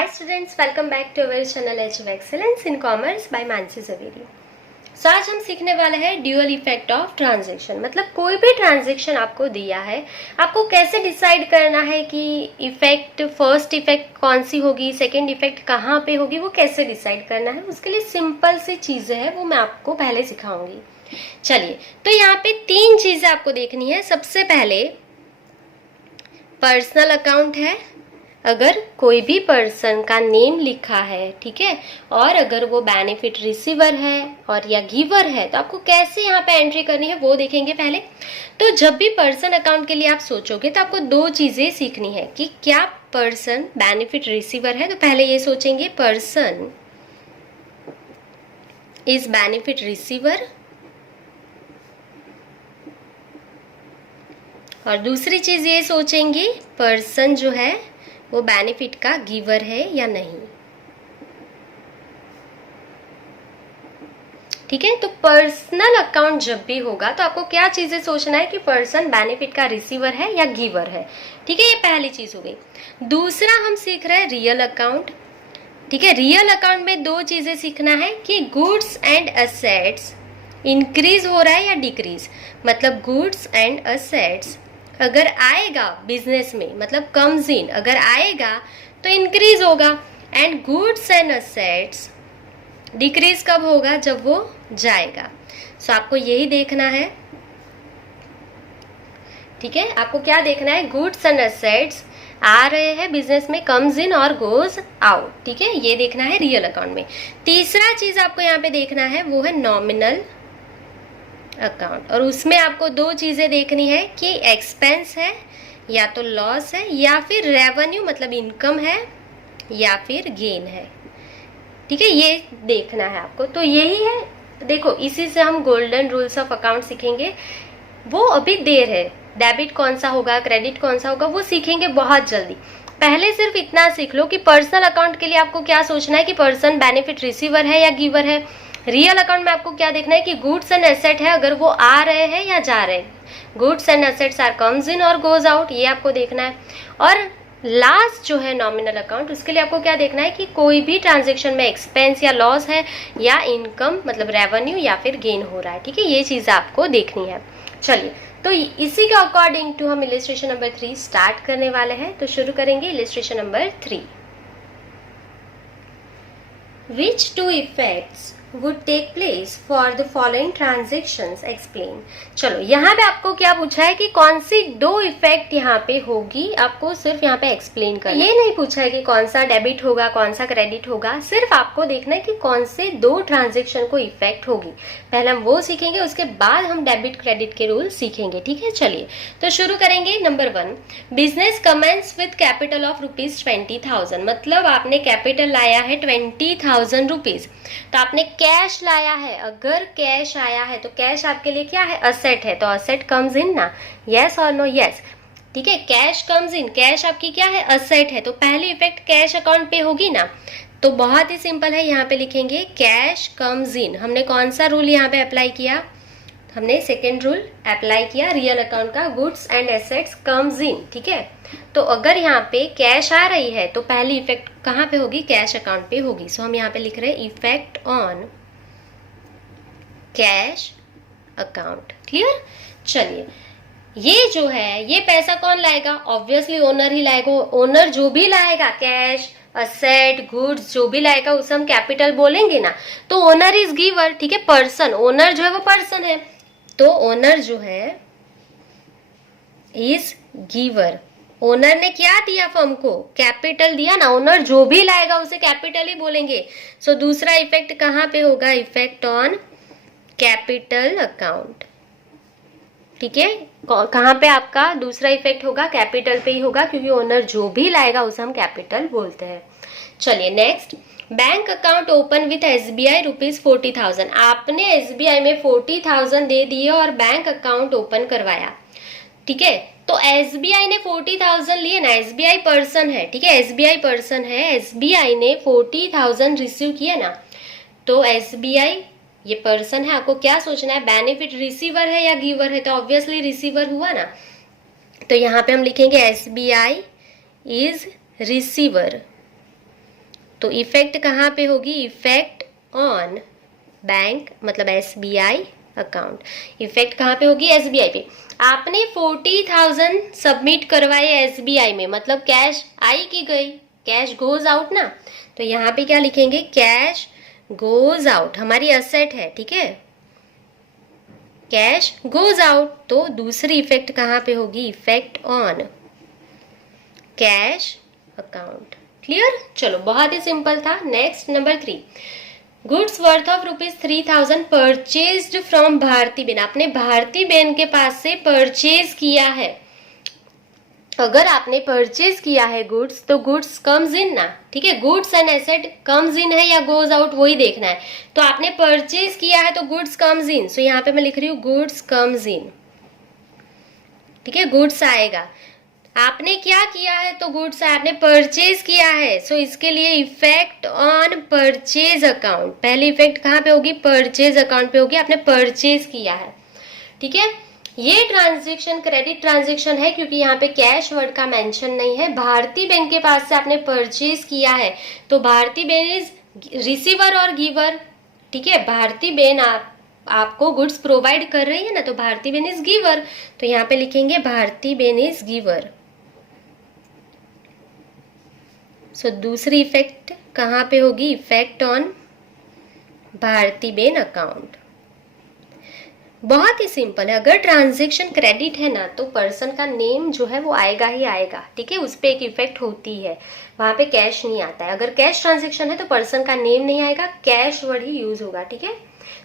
Hi students, welcome back to our channel Edge of Excellence in Commerce by Mansi Javeri. आज हम सीखने वाले हैं ड्यूअल इफेक्ट ऑफ ट्रांजैक्शन। मतलब कोई भी ट्रांजैक्शन आपको दिया है, आपको कैसे डिसाइड करना है कि इफेक्ट फर्स्ट इफेक्ट कौन सी होगी, सेकंड इफेक्ट कहाँ पे होगी, वो कैसे डिसाइड करना है। उसके लिए सिंपल सी चीजें हैं, वो मैं आपको पहले सिखाऊंगी। चलिए, तो यहाँ पे तीन चीजें आपको देखनी है। सबसे पहले पर्सनल अकाउंट है, अगर कोई भी पर्सन का नेम लिखा है, ठीक है, और अगर वो बेनिफिट रिसीवर है और या गिवर है, तो आपको कैसे यहाँ पे एंट्री करनी है वो देखेंगे पहले। तो जब भी पर्सन अकाउंट के लिए आप सोचोगे तो आपको दो चीजें सीखनी है कि क्या पर्सन बेनिफिट रिसीवर है। तो पहले ये सोचेंगे पर्सन इज बेनिफिट रिसीवर, और दूसरी चीज ये सोचेंगे पर्सन जो है वो बेनिफिट का गिवर है या नहीं। ठीक है, तो पर्सनल अकाउंट जब भी होगा तो आपको क्या चीजें सोचना है कि पर्सन बेनिफिट का रिसीवर है या गिवर है। ठीक है, ये पहली चीज हो गई। दूसरा हम सीख रहे हैं रियल अकाउंट। ठीक है, रियल अकाउंट में दो चीजें सीखना है कि गुड्स एंड असेट्स इंक्रीज हो रहा है या डिक्रीज। मतलब गुड्स एंड असेट्स अगर आएगा बिजनेस में, मतलब कम्स इन अगर आएगा तो इंक्रीज होगा, and goods and assets decrease कब होगा, जब वो जाएगा। सो आपको यही देखना है। ठीक है, आपको क्या देखना है, गुड्स एंड असेट्स आ रहे हैं बिजनेस में, कम्स इन और गोज आउट। ठीक है, ये देखना है रियल अकाउंट में। तीसरा चीज आपको यहाँ पे देखना है वो है नॉमिनल अकाउंट, और उसमें आपको दो चीजें देखनी है कि एक्सपेंस है या तो लॉस है, या फिर रेवेन्यू मतलब इनकम है, या फिर गेन है। ठीक है, ये देखना है आपको। तो यही है, देखो इसी से हम गोल्डन रूल्स ऑफ अकाउंट सीखेंगे। वो अभी देर है, डेबिट कौन सा होगा, क्रेडिट कौन सा होगा, वो सीखेंगे बहुत जल्दी। पहले सिर्फ इतना सीख लो कि पर्सनल अकाउंट के लिए आपको क्या सोचना है कि पर्सन बेनिफिट रिसीवर है या गिवर है। रियल अकाउंट में आपको क्या देखना है कि गुड्स एंड एसेट है, अगर वो आ रहे हैं या जा रहे हैं। Goods and assets are comes in और गोज आउट, ये आपको देखना है। और लास्ट जो है नॉमिनल अकाउंट, उसके लिए आपको क्या देखना है कि कोई भी ट्रांजेक्शन में एक्सपेंस या लॉस है, या इनकम मतलब रेवेन्यू या फिर गेन हो रहा है। ठीक है, ये चीज आपको देखनी है। चलिए, तो इसी के अकॉर्डिंग टू हम इलिस्ट्रेशन नंबर 3 स्टार्ट करने वाले हैं। तो शुरू करेंगे illustration number 3। Which two effects would take place for the following transactions? Explain. चलो, यहाँ पे आपको क्या पूछा है कि कौन सी दो इफेक्ट यहाँ पे होगी, आपको सिर्फ यहाँ पे एक्सप्लेन करना है। ये नहीं पूछा है कि कौन सा डेबिट होगा, कौन सा क्रेडिट होगा, सिर्फ आपको देखना है कि कौन से दो ट्रांजेक्शन को इफेक्ट होगी। पहले हम वो सीखेंगे, उसके बाद हम डेबिट क्रेडिट के रूल सीखेंगे। ठीक है, चलिए तो शुरू करेंगे। Number 1, business commence with capital of ₹20,000। मतलब आपने कैपिटल लाया है 20,000 रुपीज, तो आपने कैश लाया है। अगर कैश आया है तो कैश आपके लिए क्या है, असेट है, तो असेट कम्स इन ना, यस और नो, यस। ठीक है, कैश कम्स इन, कैश आपकी क्या है, असेट है, तो पहली इफेक्ट कैश अकाउंट पे होगी ना। तो बहुत ही सिंपल है, यहाँ पे लिखेंगे कैश कम्स इन। हमने कौन सा रूल यहाँ पे अप्लाई किया, हमने सेकेंड रूल अप्लाई किया रियल अकाउंट का, goods and assets comes in. ठीक है, तो अगर यहाँ पे कैश आ रही है तो पहली इफेक्ट कहाँ पे होगी, कैश अकाउंट पे होगी। सो हम यहाँ पे लिख रहे हैं effect on cash account. Clear. चलिए, ये जो है ये पैसा कौन लाएगा, ऑब्वियसली ओनर ही लाएगा। ओनर जो भी लाएगा, कैश असेट गुड्स जो भी लाएगा, उसे हम कैपिटल बोलेंगे ना। तो ओनर इज गिवर। ठीक है, पर्सन, ओनर जो है वो पर्सन है, तो ओनर जो है इज गिवर। ओनर ने क्या दिया फर्म को, कैपिटल दिया ना। ओनर जो भी लाएगा उसे कैपिटल ही बोलेंगे। सो दूसरा इफेक्ट कहाँ पे होगा, इफेक्ट ऑन कैपिटल अकाउंट। ठीक है, कहाँ पे आपका दूसरा इफेक्ट होगा, कैपिटल पे ही होगा, क्योंकि ओनर जो भी लाएगा उसे हम कैपिटल बोलते हैं। चलिए next, bank account open with SBI ₹40,000। आपने SBI में 40,000 दे दिए और बैंक अकाउंट ओपन करवाया। ठीक है, तो SBI ने 40,000 लिए ना, SBI पर्सन है। ठीक है, SBI पर्सन है, SBI ने 40,000 रिसीव किया ना, तो SBI ये पर्सन है। आपको क्या सोचना है, बेनिफिट रिसीवर है या गिवर है, तो ऑब्वियसली रिसीवर हुआ ना। तो यहाँ पे हम लिखेंगे SBI इज रिसीवर। तो इफेक्ट कहाँ पे होगी, इफेक्ट ऑन बैंक मतलब SBI अकाउंट। इफेक्ट कहाँ पे होगी, SBI पे। आपने 40,000 सबमिट करवाए SBI में, मतलब कैश आई की गई, कैश गोज आउट ना। तो यहाँ पे क्या लिखेंगे, कैश गोज आउट, हमारी असेट है, ठीक है, कैश गोज आउट। तो दूसरी इफेक्ट कहाँ पे होगी, effect on cash account. Clear, चलो बहुत ही सिंपल था। Next number 3, goods worth of ₹3,000 purchased from Bharti Ben. आपने भारती बेन के पास से परचेज किया है। अगर आपने परचेज किया है गुड्स, तो गुड्स कम्स इन ना, ठीक है, goods and asset comes in है या गोज आउट, वही देखना है। तो आपने परचेज किया है तो गुड्स कम्स इन, सो यहाँ पे मैं लिख रही हूँ गुड्स कम्स इन, ठीक है, गुड्स आएगा। आपने क्या किया है, तो गुड्स आपने परचेज किया है, सो इसके लिए इफेक्ट ऑन परचेज अकाउंट। पहली इफेक्ट कहाँ पे होगी, परचेज अकाउंट पे होगी, आपने परचेज किया है, ठीक है। ये ट्रांजेक्शन क्रेडिट ट्रांजेक्शन है क्योंकि यहाँ पे कैश वर्ड का मेंशन नहीं है। भारती बैंक के पास से आपने परचेज किया है, तो भारती बेन इज रिसीवर और गिवर, ठीक है। भारती बेन आपको गुड्स प्रोवाइड कर रही है ना, तो भारती बेन इज गिवर, तो यहाँ पे लिखेंगे Bharti Ben is giver. So दूसरी इफेक्ट कहाँ पे होगी, effect on Bharti Ben account. बहुत ही सिंपल है। अगर ट्रांजैक्शन क्रेडिट है ना, तो पर्सन का नेम जो है वो आएगा ही आएगा, ठीक है, उस पर एक इफेक्ट होती है, वहां पे कैश नहीं आता है। अगर कैश ट्रांजैक्शन है तो पर्सन का नेम नहीं आएगा, कैश वर्ड ही यूज होगा, ठीक है।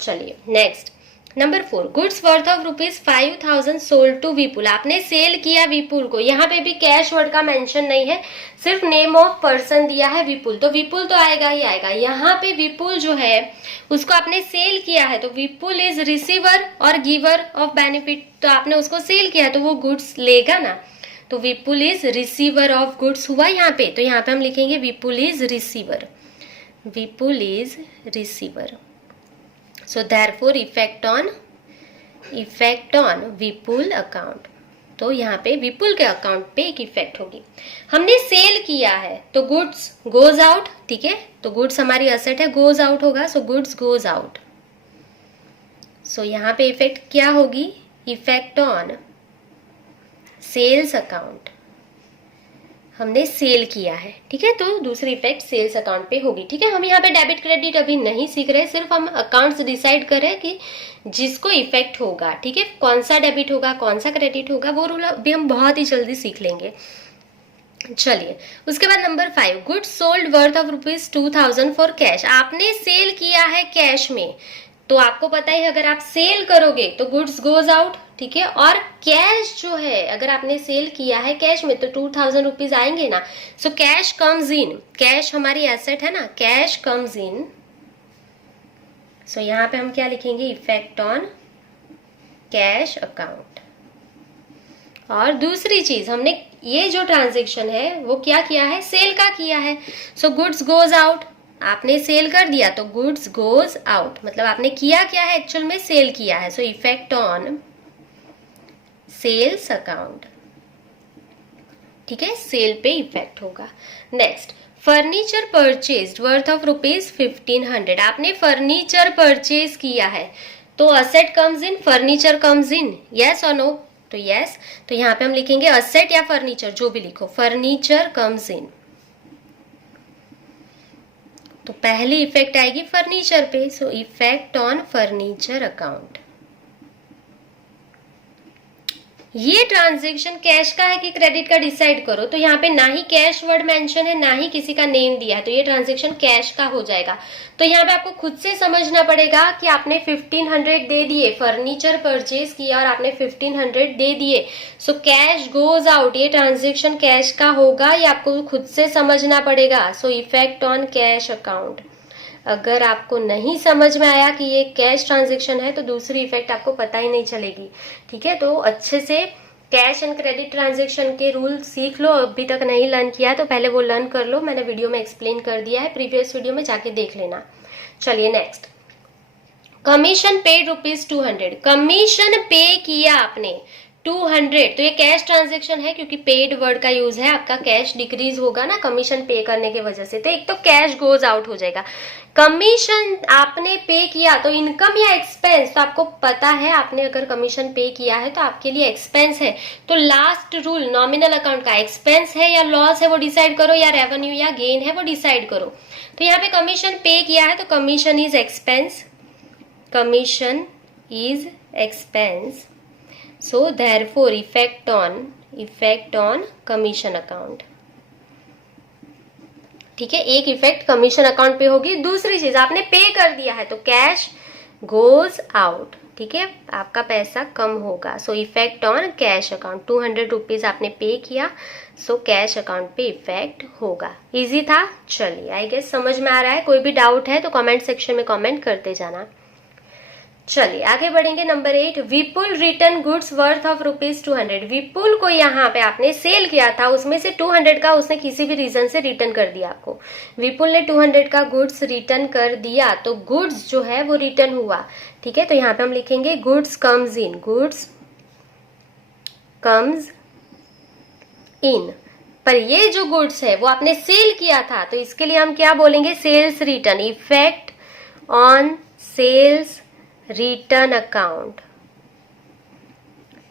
चलिए next number 4, goods worth of ₹5,000 sold to Vipul. आपने सेल किया विपुल को, यहाँ पे भी कैश वर्ड का मेंशन नहीं है, सिर्फ नेम ऑफ पर्सन दिया है विपुल, तो विपुल तो आएगा ही आएगा। यहाँ पे विपुल जो है उसको आपने सेल किया है, तो विपुल इज रिसीवर और गिवर ऑफ बेनिफिट, तो आपने उसको सेल किया है तो वो गुड्स लेगा ना, तो Vipul is receiver of goods हुआ यहाँ पे। तो यहाँ पे हम लिखेंगे Vipul is receiver, Vipul is receiver. So therefore effect on Vipul account, तो यहाँ पे विपुल के अकाउंट पे एक इफेक्ट होगी। हमने सेल किया है तो गुड्स गोज आउट, ठीक है, तो गुड्स हमारी असेट है, गोज आउट होगा, सो गुड्स गोज आउट। सो यहाँ पे इफेक्ट क्या होगी, इफेक्ट ऑन सेल्स अकाउंट, हमने सेल किया है, ठीक है, तो दूसरी इफेक्ट सेल्स अकाउंट पे होगी, ठीक है। हम यहाँ पे डेबिट क्रेडिट अभी नहीं सीख रहे, सिर्फ हम अकाउंट्स डिसाइड कर रहे हैं कि जिसको इफेक्ट होगा, ठीक है, कौन सा डेबिट होगा कौन सा क्रेडिट होगा, वो रूल अभी हम बहुत ही जल्दी सीख लेंगे। चलिए उसके बाद number 5, goods sold worth of ₹2,000 for cash. आपने सेल किया है कैश में, तो आपको पता है अगर आप सेल करोगे तो गुड्स गोज आउट, ठीक है, और कैश जो है अगर आपने सेल किया है कैश में तो ₹2,000 आएंगे ना, so cash comes in, cash हमारी एसेट है ना, कैश कम्स इन। सो यहाँ पे हम क्या लिखेंगे, इफेक्ट ऑन कैश अकाउंट। और दूसरी चीज, हमने ये जो ट्रांजेक्शन है वो क्या किया है, सेल का किया है, सो गुड्स गोज आउट, आपने सेल कर दिया तो गुड्स गोज आउट, मतलब आपने किया क्या है, एक्चुअल में सेल किया है, सो इफेक्ट ऑन सेल्स अकाउंट, ठीक है, सेल पे इफेक्ट होगा। Next, furniture purchased worth of ₹1,500। आपने फर्नीचर परचेज किया है तो asset comes in, furniture comes in, yes और नो, तो यस, तो यहाँ पे हम लिखेंगे असेट या फर्नीचर, जो भी लिखो, फर्नीचर कम्स इन। तो पहली इफेक्ट आएगी फर्नीचर पे, सो इफेक्ट ऑन फर्नीचर अकाउंट। ये ट्रांजैक्शन कैश का है कि क्रेडिट का डिसाइड करो, तो यहाँ पे ना ही कैश वर्ड मेंशन है ना ही किसी का नेम दिया है, तो ये ट्रांजैक्शन कैश का हो जाएगा। तो यहाँ पे आपको खुद से समझना पड़ेगा कि आपने 1,500 दे दिए, फर्नीचर परचेज किया और आपने 1,500 दे दिए, सो कैश गोज आउट, ये ट्रांजैक्शन कैश का होगा, ये आपको खुद से समझना पड़ेगा। सो इफेक्ट ऑन कैश अकाउंट। अगर आपको नहीं समझ में आया कि ये कैश ट्रांजैक्शन है तो दूसरी इफेक्ट आपको पता ही नहीं चलेगी, ठीक है। तो अच्छे से कैश एंड क्रेडिट ट्रांजैक्शन के रूल सीख लो, अभी तक नहीं लर्न किया तो पहले वो लर्न कर लो, मैंने वीडियो में एक्सप्लेन कर दिया है, प्रीवियस वीडियो में जाके देख लेना। चलिए नेक्स्ट, कमीशन पेड ₹200। कमीशन पे किया आपने 200, तो ये कैश ट्रांजेक्शन है क्योंकि पेड वर्ड का यूज है, आपका कैश डिक्रीज होगा ना कमीशन पे करने की वजह से, तो एक तो कैश गोज आउट हो जाएगा। कमीशन आपने पे किया तो इनकम या एक्सपेंस, तो आपको पता है आपने अगर कमीशन पे किया है तो आपके लिए एक्सपेंस है, तो लास्ट रूल नॉमिनल अकाउंट का एक्सपेंस है या लॉस है वो डिसाइड करो, या रेवेन्यू या गेन है वो डिसाइड करो। तो यहाँ पे कमीशन पे किया है तो commission is expense, commission is expense, so therefore effect on commission account. ठीक है, एक इफेक्ट कमीशन अकाउंट पे होगी। दूसरी चीज आपने पे कर दिया है तो कैश गोज आउट, ठीक है, आपका पैसा कम होगा। So effect on cash account, 200 rupees आपने पे किया, सो कैश अकाउंट पे इफेक्ट होगा। इजी था, चलिए आई गेस समझ में आ रहा है। कोई भी डाउट है तो कमेंट सेक्शन में कमेंट करते जाना। चलिए आगे बढ़ेंगे। Number 8, Vipul return goods worth of ₹200। विपुल को यहाँ पे आपने सेल किया था, उसमें से 200 का उसने किसी भी रीजन से रिटर्न कर दिया आपको। विपुल ने 200 का गुड्स रिटर्न कर दिया, तो गुड्स जो है वो रिटर्न हुआ। ठीक है, तो यहाँ पे हम लिखेंगे goods comes in, goods comes in. पर ये जो गुड्स है वो आपने सेल किया था, तो इसके लिए हम क्या बोलेंगे, sales return, effect on sales return account.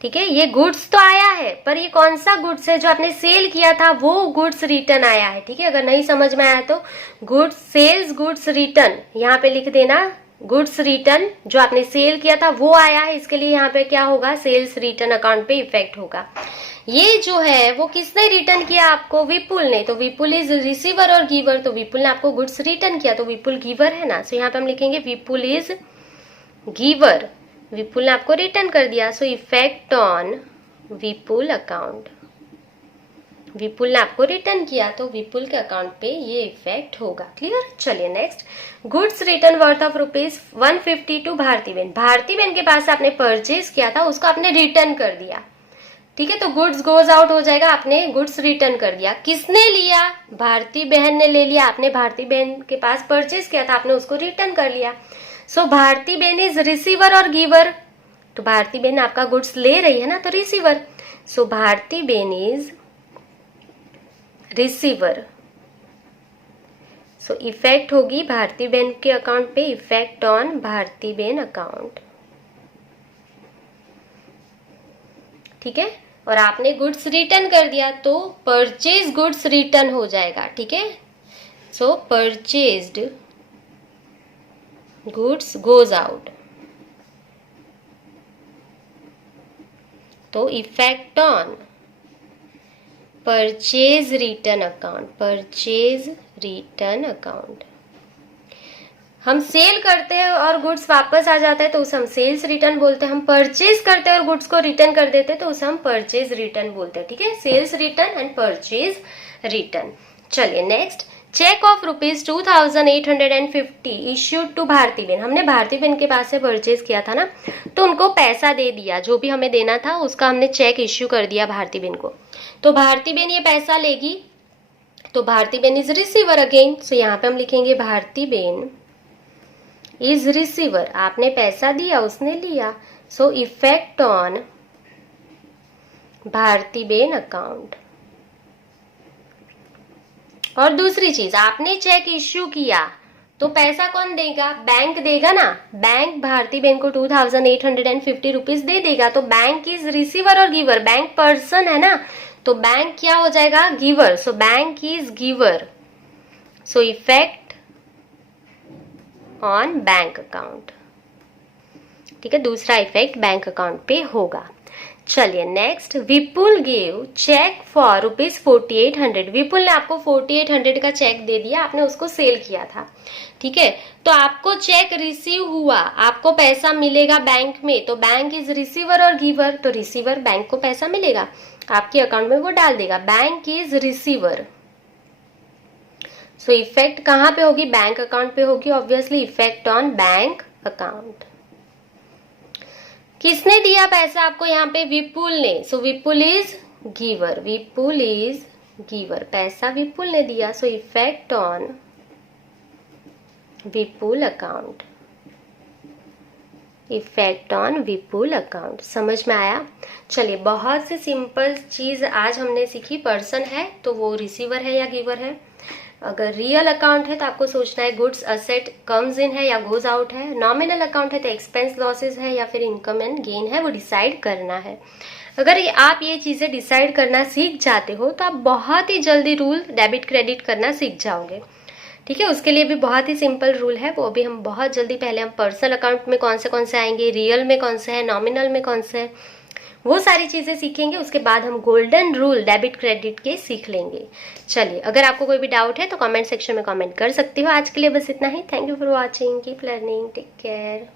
ठीक है, ये गुड्स तो आया है, पर ये कौन सा गुड्स है, जो आपने सेल किया था वो गुड्स रिटर्न आया है। ठीक है, अगर नहीं समझ में आया तो गुड्स सेल्स गुड्स रिटर्न यहाँ पे लिख देना, गुड्स रिटर्न जो आपने सेल किया था वो आया है, इसके लिए यहाँ पे क्या होगा, सेल्स रिटर्न अकाउंट पे इफेक्ट होगा। ये जो है वो किसने रिटर्न किया आपको, विपुल ने, तो विपुल इज रिसीवर और गिवर, तो विपुल ने आपको गुड्स रिटर्न किया तो विपुल गिवर है ना। सो यहाँ पे हम लिखेंगे विपुल इज गिवर, विपुल ने आपको रिटर्न कर दिया। So effect on Vipul account, विपुल ने आपको रिटर्न किया तो विपुल के अकाउंट पे ये इफेक्ट होगा। क्लियर, चलिए next, goods return worth of ₹150 to Bharti Ben. Bharti Ben के पास आपने परचेज किया था, उसको आपने रिटर्न कर दिया। ठीक है, तो गुड्स गोज आउट हो जाएगा, आपने गुड्स रिटर्न कर दिया। किसने लिया, भारती बहन ने ले लिया, आपने भारती बहन के पास परचेज किया था, आपने उसको रिटर्न कर लिया। सो भारती बेन इज रिसीवर और गिवर, तो भारती बेन आपका गुड्स ले रही है ना, तो receiver. So Bharti Ben is receiver, so effect होगी भारती बेन के अकाउंट पे, effect on Bharti Ben account. ठीक है, और आपने गुड्स रिटर्न कर दिया तो परचेज गुड्स रिटर्न हो जाएगा। ठीक है, सो परचेज्ड गुड्स गोज आउट, तो effect on purchase return account, purchase return account. हम सेल करते हैं और गुड्स वापस आ जाता है तो उसे हम सेल्स रिटर्न बोलते हैं। हम परचेज करते हैं और गुड्स को रिटर्न कर देते हैं तो उसे हम परचेज रिटर्न बोलते हैं। ठीक है, sales return and purchase return. चलिए next, check of ₹2850 issued to Bharti ben. हमने भारती बेन के पास से परचेज किया था ना, तो उनको पैसा दे दिया, जो भी हमें देना था उसका हमने चेक इश्यू कर दिया भारती बेन को। तो भारती बेन ये पैसा लेगी, तो Bharti Ben is receiver again. So यहाँ पे हम लिखेंगे भारती बेन इज रिसीवर, आपने पैसा दिया उसने लिया, so effect on Bharti Ben account. और दूसरी चीज, आपने चेक इश्यू किया तो पैसा कौन देगा, बैंक देगा ना। बैंक भारती बेन को 2850 रुपीज दे देगा, तो बैंक इज रिसीवर और गिवर, बैंक पर्सन है ना, तो बैंक क्या हो जाएगा, giver. So bank is giver, so effect on bank account. ठीक है, दूसरा इफेक्ट बैंक अकाउंट पे होगा। चलिए next, Vipul gave cheque for ₹4800। Vipul ने आपको 4800 का चेक दे दिया, आपने उसको सेल किया था। ठीक है, तो आपको चेक रिसीव हुआ, आपको पैसा मिलेगा बैंक में, तो बैंक इज रिसीवर और गिवर, तो रिसीवर बैंक को पैसा मिलेगा, आपके अकाउंट में वो डाल देगा, bank is receiver. So effect कहाँ पे होगी, बैंक अकाउंट पे होगी obviously, effect on bank account. किसने दिया पैसा आपको यहाँ पे, विपुल ने, so Vipul is giver, Vipul is giver, पैसा विपुल ने दिया, so effect on Vipul account. Effect on Vipul account. समझ में आया? चलिए, बहुत सी सिंपल चीज आज हमने सीखी। पर्सन है तो वो रिसीवर है या गिवर है। अगर रियल अकाउंट है तो आपको सोचना है गुड्स असेट कम्स इन है या गोज आउट है। नॉमिनल अकाउंट है तो एक्सपेंस लॉसेस है या फिर इनकम एंड गेन है, वो डिसाइड करना है। अगर आप ये चीजें डिसाइड करना सीख जाते हो तो आप बहुत ही जल्दी रूल डेबिट क्रेडिट करना सीख जाओगे। ठीक है, उसके लिए भी बहुत ही सिंपल रूल है, वो भी हम बहुत जल्दी, पहले हम पर्सनल अकाउंट में कौन से आएंगे, रियल में कौन से है, नॉमिनल में कौन से है, वो सारी चीजें सीखेंगे। उसके बाद हम गोल्डन रूल डेबिट क्रेडिट के सीख लेंगे। चलिए, अगर आपको कोई भी डाउट है तो कमेंट सेक्शन में कमेंट कर सकते हो। आज के लिए बस इतना ही। Thank you for watching, keep learning, take care.